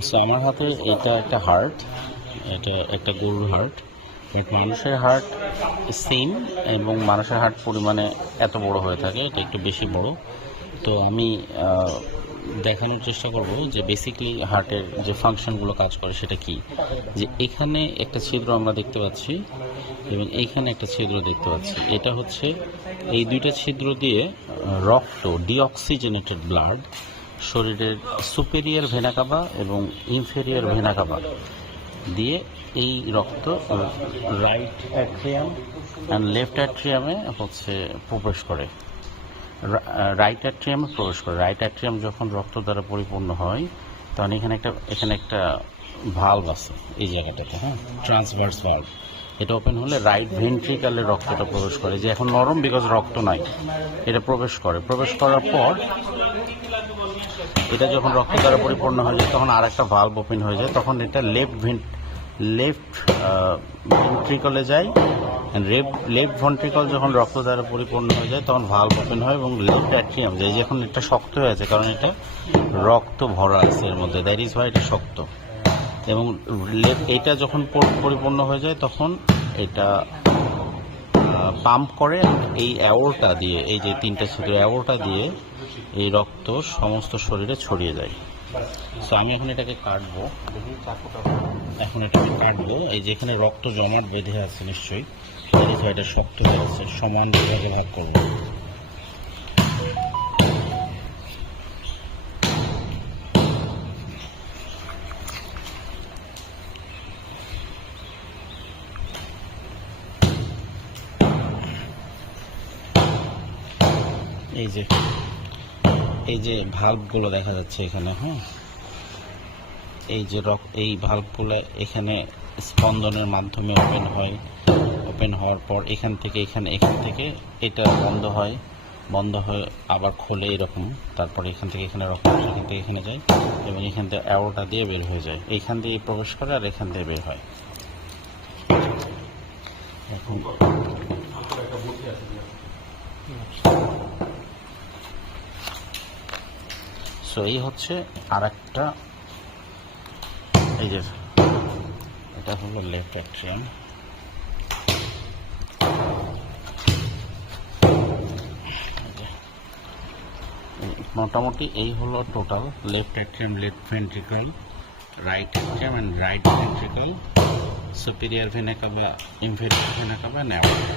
So আমার হাতে এটা একটা হার্ট, এটা একটা গরুর হার্ট। বাট মানুষের হার্ট সেম, এবং মানুষের হার্ট পরিমাণে এত বড় হয়ে থাকে, এটা একটু বেশি বড়। তো আমি দেখানোর চেষ্টা করব যে বেসিক্যালি হার্টের যে ফাংশনগুলো কাজ করে সেটা কি। যে এখানে একটা ছিদ্র আমরা দেখতে পাচ্ছি এবং এইখানে একটা ছিদ্র দেখতে পাচ্ছি। এটা হচ্ছে এই দুইটা ছিদ্র দিয়ে রক্ত, ডিঅক্সিজেনেটেড ব্লাড, শরীরের সুপেরিয়র ভেনা কাভা এবং ইনফেরিয়র ভেনা কাভা দিয়ে এই রক্ত রাইট অ্যাট্রিয়াম অ্যান্ড লেফট অ্যাট্রিয়ামে হচ্ছে প্রবেশ করে। রাইট অ্যাট্রিয়ামে প্রবেশ করে। রাইট অ্যাট্রিয়াম যখন রক্ত দ্বারা পরিপূর্ণ হয় তখন এখানে একটা ভালভ আছে এই জায়গাটাতে, হ্যাঁ, ট্রান্সভার্স ভালভ। এটা ওপেন হলে রাইট ভেন্ট্রিকালে রক্তটা প্রবেশ করে, যে এখন নরম বিকজ রক্ত নাই। এটা প্রবেশ করার পর এটা যখন রক্ত দ্বারা পরিপূর্ণ হয়ে যায় তখন আর একটা ভালভ ওপেন হয়ে যায়, তখন এটা লেফট ভেন্ট্রিকলে যায়। লেফট ভেন্ট্রিকল যখন রক্ত দ্বারা পরিপূর্ণ হয়ে যায় তখন ভালভ ওপেন হয় এবং লেফট অ্যাট্রিয়াম যায়। যখন এটা শক্ত হয়ে আছে, কারণ এটা রক্ত ভরা আছে এর মধ্যে, দ্যাট ইজ ওয়াই এটা শক্ত। এবং এটা যখন পরিপূর্ণ হয়ে যায় তখন এটা পাম্প করে এই অ্যাওর্টা দিয়ে, এই যে তিনটা ছিদ্র অ্যাওর্টা দিয়ে এই রক্ত সমস্ত শরীরে ছড়িয়ে যায়। সো আমি এখন এটাকে কাটবো, এই যে এখানে রক্ত জমাট বেঁধে আছে নিশ্চয়ই, এটা শক্ত হয়ে আছে, সমান বিভাগে ভাগ করবো। এই যে ভাল্বগুলো দেখা যাচ্ছে এখানে, হ্যাঁ, এই ভাল্বগুলো এখানে স্পন্দনের মাধ্যমে ওপেন হওয়ার পর এখান থেকে এটা বন্ধ হয়ে আবার খোলে এরকম। তারপরে এখান থেকে এখানে রক্ত, এখান থেকে এখানে যায় এবং এখান থেকে অ্যাওর্টা দিয়ে বের হয়ে যায়। এইখান দিয়ে প্রবেশ করে আর এখান দিয়ে বের হয়। এখন সো এই হচ্ছে আর একটা, এই যে এটা হলো লেফট অ্যাট্রিয়াম। মোটামুটি এই হলো total left atrium, left ventricle, right atrium and right ventricle, superior vena CAVA, inferior vena CAVA, aorta.